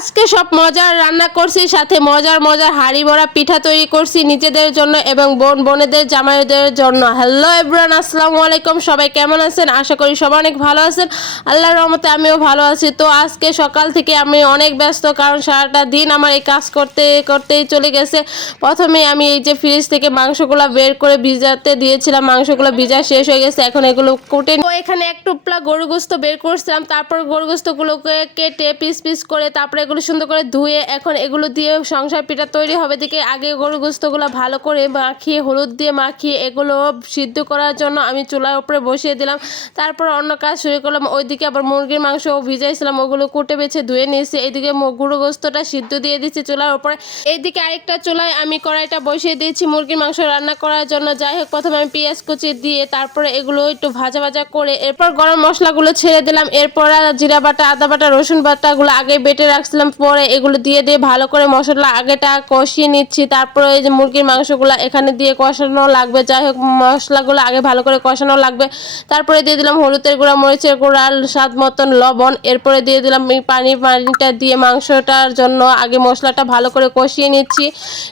আজকে সব মজার রান্না করছি, সাথে মজার মজার হাঁড়ি ভরা পিঠা তৈরি করছি নিজেদের জন্য এবং বোনেদের জামাইদের জন্য। হ্যালো এভরিওয়ান, আসসালামু আলাইকুম। সবাই কেমন আছেন? আশা করি সবাই অনেক ভালো আছেন। আল্লাহর রহমতে আমিও ভালো আছি। তো আজকে সকাল থেকে আমি অনেক ব্যস্ত, কারণ সারাটা দিন আমার এই কাজ করতে করতেই চলে গেছে। প্রথমে আমি এই যে ফ্রিজ থেকে মাংসগুলো বের করে ভিজাতে দিয়েছিলাম, মাংসগুলো ভিজা শেষ হয়ে গেছে, এখন এগুলো কুটে এখানে এক টুকরা গরু গোস্ত বের করছিলাম। তারপর গরু গোস্তগুলোকে কেটে পিস পিস করে তারপরে এগুলো সুন্দর করে ধুয়ে এখন এগুলো দিয়ে সংসার পিঠা তৈরি হবে। দিকে আগে গরু গোস্তগুলো ভালো করে মাখিয়ে হলুদ দিয়ে মাখিয়ে এগুলো সিদ্ধ করার জন্য আমি চুলার উপরে বসিয়ে দিলাম। তারপর অন্য কাজ শুরু করলাম। ওইদিকে আবার মুরগির মাংস ভিজাইছিলাম, ওগুলো কুটে বেছে ধুয়ে নিয়েছি। এইদিকে গরু গোস্তটা সিদ্ধ দিয়ে দিচ্ছি চুলার উপরে। এইদিকে আরেকটা চুলায় আমি কড়াইটা বসিয়ে দিয়েছি মুরগির মাংস রান্না করার জন্য। যাই হোক, প্রথমে আমি পেঁয়াজ কুচি দিয়ে তারপরে এগুলো একটু ভাজা ভাজা করে এরপর গরম মশলাগুলো ছেড়ে দিলাম। এরপর জিরা বাটা, আদা বাটা, রসুন বাটাগুলো আগে বেটে রাখছিলাম, পরে এগুলো দিয়ে ভালো করে মশলা আগেটা কষিয়ে নিচ্ছি। তারপরে এই যে মুরগির মাংসগুলো এখানে দিয়ে কষানো লাগবে। যাই হোক, মশলাগুলো আগে ভালো করে কষানো লাগবে। তারপরে দিয়ে দিলাম হলুদের গুঁড়া, মরিচের গুঁড়া, স্বাদ মতন লবণ। এরপরে দিয়ে দিলাম পানিটা দিয়ে মাংসটার জন্য আগে মশলাটা ভালো করে কষিয়ে নিচ্ছি।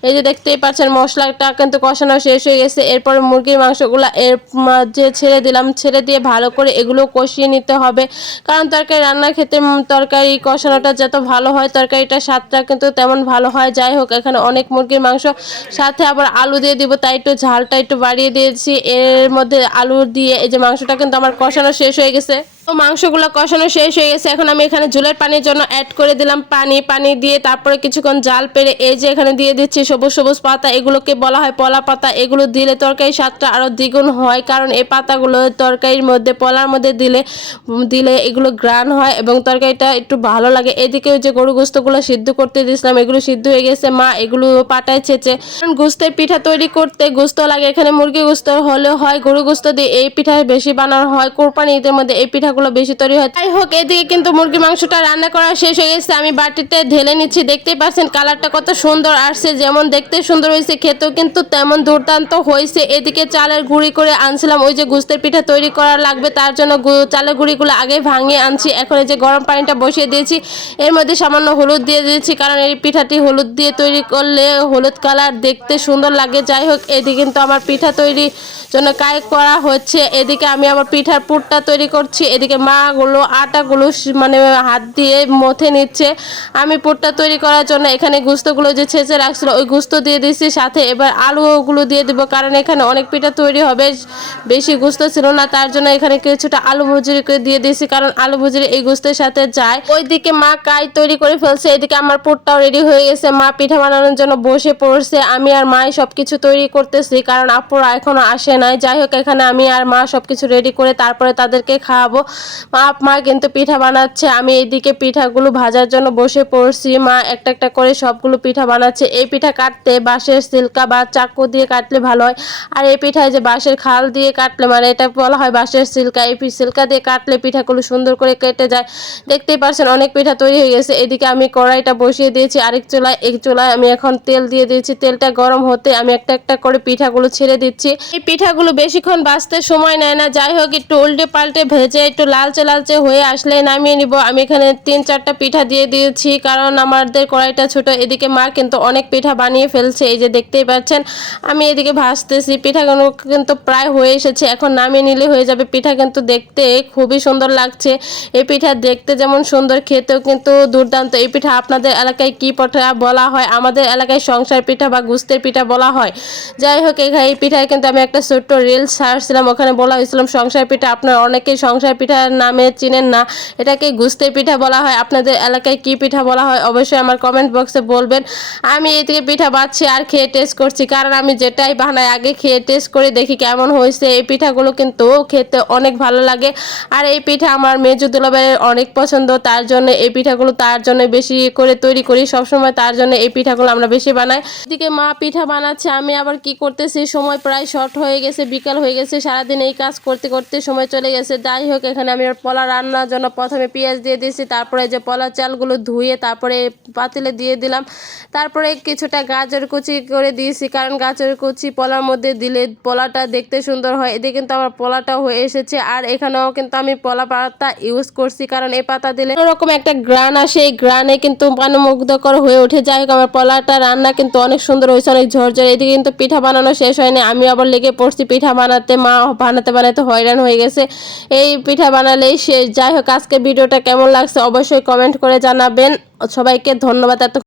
এই যে দেখতেই পাচ্ছেন মশলাটা কিন্তু কষানো শেষ হয়ে গেছে। এরপরে মুরগির মাংসগুলো এর মাঝে ছেড়ে দিলাম, ছেড়ে দিয়ে ভালো করে এগুলো কষিয়ে নিতে হবে। কারণ তরকারি রান্না খেতে তরকারি কষানোটা যত ভালো হয় তরকারিটার স্বাদটা কিন্তু তেমন ভালো হয়। যাই হোক, এখানে অনেক মুরগির মাংস, সাথে আবার আলু দিয়ে দিব, তাই একটু ঝালটা একটু বাড়িয়ে দিয়েছি। এর মধ্যে আলু দিয়ে এই যে মাংসটা কিন্তু আমার কষানো শেষ হয়ে গেছে। তো মাংসগুলো কষানো শেষ হয়ে গেছে। এখন আমি এখানে ঝোলের পানির জন্য অ্যাড করে দিলাম পানি দিয়ে তারপরে কিছুক্ষণ জাল পেরে এই যে এখানে দিয়ে দিচ্ছি সবুজ সবুজ পাতা, এগুলোকে বলা হয় পলা পাতা। এগুলো দিলে তরকারির স্বাদটা আরও দ্বিগুণ হয়, কারণ এই পাতাগুলো তরকারির মধ্যে পলার মধ্যে দিলে এগুলো গ্রান হয় এবং তরকারিটা একটু ভালো লাগে। এদিকে ওই যে গরু গোস্তগুলো সিদ্ধ করতে দিয়েছিলাম, এগুলো সিদ্ধ হয়ে গেছে। মা এগুলো পাটায় ছেঁচে, কারণ গোস্তের পিঠা তৈরি করতে গোস্ত লাগে। এখানে মুরগি গোস্ত হলেও হয়, গরু গোস্ত দিয়ে এই পিঠা বেশি বানানো হয়। কোরবানি ঈদের মধ্যে এই পিঠা বেশি তৈরি হয়। যাই হোক, এদিকে কিন্তু মুরগি মাংসটা রান্না করা শেষ হয়ে গেছে। আমি বাটিতে ঢেলে নিচ্ছি। দেখতেই পাচ্ছেন কালারটা কত সুন্দর আসছে। যেমন দেখতে সুন্দর হয়েছে, খেতেও কিন্তু তেমন দুর্দান্ত হয়েছে। এদিকে চালের গুঁড়ি করে আনছিলাম, ওই যে গোস্তের পিঠা তৈরি করা লাগবে তার জন্য চালের গুঁড়িগুলো আগে ভাঙিয়ে আনছি। এখন এই যে গরম পানিটা বসিয়ে দিয়েছি, এর মধ্যে সামান্য হলুদ দিয়ে দিয়েছি, কারণ এই পিঠাটি হলুদ দিয়ে তৈরি করলে হলুদ কালার দেখতে সুন্দর লাগে। যাই হোক, এদিকে কিন্তু আমার পিঠা তৈরির জন্য কাজ করা হচ্ছে। এদিকে আমি আবার পিঠার পুরটা তৈরি করছি। এদিকে মাগুলো আটাগুলো মানে হাত দিয়ে মথে নিচ্ছে। আমি পুরটা তৈরি করার জন্য এখানে গোস্তগুলো যে ছেঁচে রাখছিল ওই গোস্ত দিয়ে দিচ্ছি, সাথে এবার আলুগুলো দিয়ে দিব, কারণ এখানে অনেক পিঠা তৈরি হবে, বেশি গোস্ত ছিল না, তার জন্য এখানে কিছুটা আলু ভুজিরি করে দিয়ে দিয়েছি, কারণ আলু ভুজিরি এই গোস্তের সাথে যায়। ওইদিকে মা কাই তৈরি করে ফেলছে। এদিকে আমার পুরটাও রেডি হয়ে গেছে। মা পিঠা বানানোর জন্য বসে পড়ছে। আমি আর মাই সবকিছু তৈরি করতেছি, কারণ আপুরা এখনো আসে নাই। যাই হোক, এখানে আমি আর মা সবকিছু রেডি করে তারপরে তাদেরকে খাওয়াবো। মা কিন্তু পিঠা বানাচ্ছে, আমি এইদিকে পিঠাগুলো ভাজার জন্য বসে পড়ছি। মা একটা একটা করে সবগুলো পিঠা বানাচ্ছে। এই পিঠা কাটতে বাঁশের সিলকা বা চাকু দিয়ে কাটলে ভালো হয়, আর এই পিঠায় যে বাঁশের খাল দিয়ে কাটলে মানে এটা বলা হয় বাঁশের সিলকা, এই সিলকা দিয়ে কাটলে পিঠাগুলো সুন্দর করে কেটে যায়। দেখতেই পাচ্ছেন অনেক পিঠা তৈরি হয়ে গেছে। এদিকে আমি কড়াইটা বসিয়ে দিয়েছি আরেক চুলায়। এই চুলায় আমি এখন তেল দিয়ে দিয়েছি। তেলটা গরম হতে আমি একটা একটা করে পিঠাগুলো ছেড়ে দিচ্ছি। এই পিঠাগুলো বেশিক্ষণ ভাজতে সময় নেয় না। যাই হোক, একটু উল্টে পাল্টে ভেজে একটু লালচে লালচে হয়ে আসলে নামিয়ে নিব। আমি এখানে 3-4টা পিঠা দিয়ে দিয়েছি, কারণ আমাদের কড়াইটা ছোট। এদিকে মা কিন্তু অনেক পিঠা বানিয়ে ফেলছে, এই যে দেখতেই পাচ্ছেন। আমি এদিকে ভাজতেছি। পিঠাগুলো কিন্তু প্রায় হয়ে এসেছে, এখন নামিয়ে নিলে হয়ে যাবে। পিঠা কিন্তু দেখতে খুবই সুন্দর লাগছে। এই পিঠা দেখতে যেমন সুন্দর, খেতেও কিন্তু দুর্দান্ত। এই পিঠা আপনাদের এলাকায় কি পিঠা বলা হয়? আমাদের এলাকায় সংসার পিঠা বা গুস্তের পিঠা বলা হয়। যাই হোক, এই পিঠায় কিন্তু আমি একটা ছোট্ট রিলস ছাড়ছিলাম, ওখানে বলা হয়েছিলাম সংসার পিঠা। আপনারা অনেকেই সংসার পিঠার নামে চিনেন না, এটাকে গুস্তের পিঠা বলা হয়। আপনাদের এলাকায় কি পিঠা বলা হয় অবশ্যই আমার কমেন্ট বক্সে বলবেন। আমি এদিকে পিঠা বানাচ্ছি আর খেয়ে টেস্ট করছি, কারণ আমি যেটাই বানাই আগে খেয়ে টেস্ট করে দেখি কেমন হয়েছে। এই পিঠাগুলো কিন্তু খেতে অনেক ভালো লাগে, আর এই পিঠা আমার মেজো দুলাভাইয়ের অনেক পছন্দ, তার জন্য এই পিঠাগুলো তার জন্য বেশি করে তৈরি করি সবসময়, তার জন্য এই পিঠাগুলো আমরা বেশি বানাই। এদিকে মা পিঠা বানাচ্ছে, আমি আবার কি করতেছি, সময় প্রায় শর্ট হয়ে গেছে, বিকাল হয়ে গেছে। সারাদিন এই কাজ করতে করতে সময় চলে গেছে। যাই হোক, এখানে আমি পোলা রান্নার জন্য প্রথমে পেঁয়াজ দিয়ে দিয়েছি, তারপরে যে পোলা চালগুলো ধুয়ে তারপরে পাতিলে দিয়ে দিলাম। তারপরে কিছুটা গাজর কুচি করে দিয়েছি, কারণ গাজর কুচি পোলার মধ্যে দিলে পোলাটা দেখতে সুন্দর হয়। এদিকে কিন্তু আমার পোলাটা হয়ে এসেছে। আর এখানেও কিন্তু আমি পোলা পাতা ইউজ করছি, কারণ এই পাতা দিলে এরকম একটা গ্রান আসে, এই গ্রানে কিন্তু মনোমুগ্ধকর হয়ে ওঠে। যাই হোক, আমার পোলাটা রান্না কিন্তু অনেক সুন্দর হয়েছে, অনেক ঝরঝরে। এদিকে কিন্তু পিঠা বানানো শেষ হয়নি, আমি আবার লেগে পড়ছি পিঠা বানাতে। মা বানাতে বানাতে হয়রান হয়ে গেছে, এই পিঠা বানালেই শেষ। যাই হোক, আজকে ভিডিওটা কেমন লাগছে অবশ্যই কমেন্ট করে জানাবেন। সবাইকে ধন্যবাদ এত